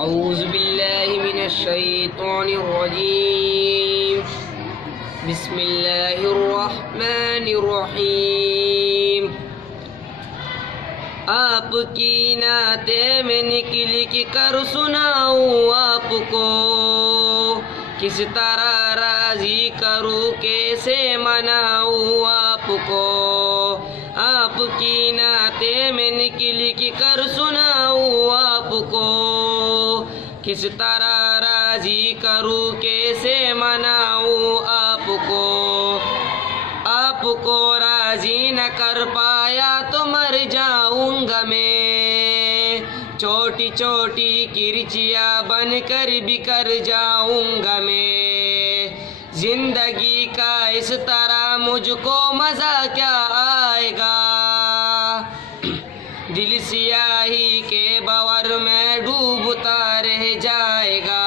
औज़ुबिल्लाहि मिनश्शैतानिर्रजीम। बिस्मिल्लाहिर्रहमानिर्रहीम। आपकी नाते में लिख कर सुनाऊँ आपको, किस तरह राजी करूँ कैसे मनाऊँ आपको। आपकी नाते में लिख कर सुनाऊँ आपको, किस तरह राजी करूँ कैसे मनाऊँ आपको। आपको राजी न कर पाया तो मर जाऊंगा मैं, छोटी छोटी किरचिया बनकर बिखर जाऊंगा मैं। जिंदगी का इस तरह मुझको मजा क्या आएगा, दिल सियाही के बवर में डूबता रह जाएगा।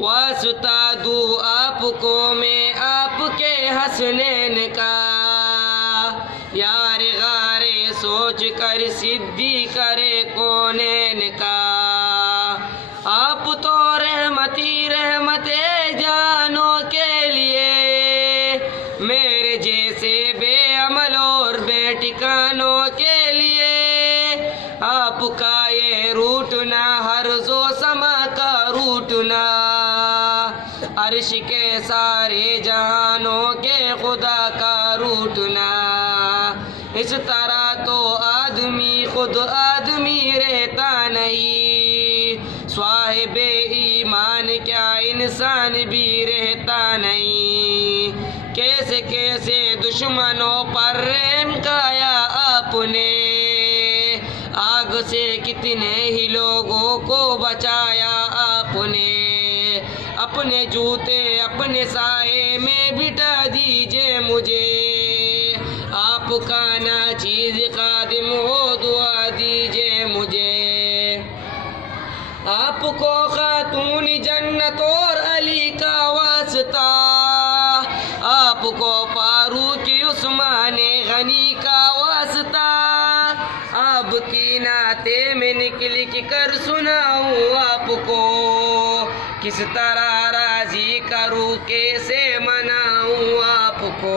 वास्ता दूँ आपको मैं आपके हंसनैन का, यार गारे सोच कर सिद्धि करे कौनैन का। आप तो रहमती रहमते जानों के लिए, मेरे जैसे बेअमल और बेठिकानों के लिए। आपका ये रूठना हर जो समा का रूठना, अर्श के सारे जहानों के खुदा का रूठना। इस तरह तो आदमी खुद आदमी रहता नहीं, स्वाहिबे ईमान क्या इंसान भी रहता नहीं। कैसे कैसे दुश्मनों पर रहम खाया आपने, आग से कितने ही लोगों को बचाया आपने। अपने जूते अपने साए में बिठा दीजिए मुझे, आपका ना चीज खादिम हो दुआ दीजिए मुझे। आपको खातून जन्नत और अली का वास्ता, आपको फारूक उस्मान गनी का वास्ता। आपकी नाते में लिख कर सुनाऊँ आपको, किस तरह राजी करूँ कैसे मनाऊँ आपको।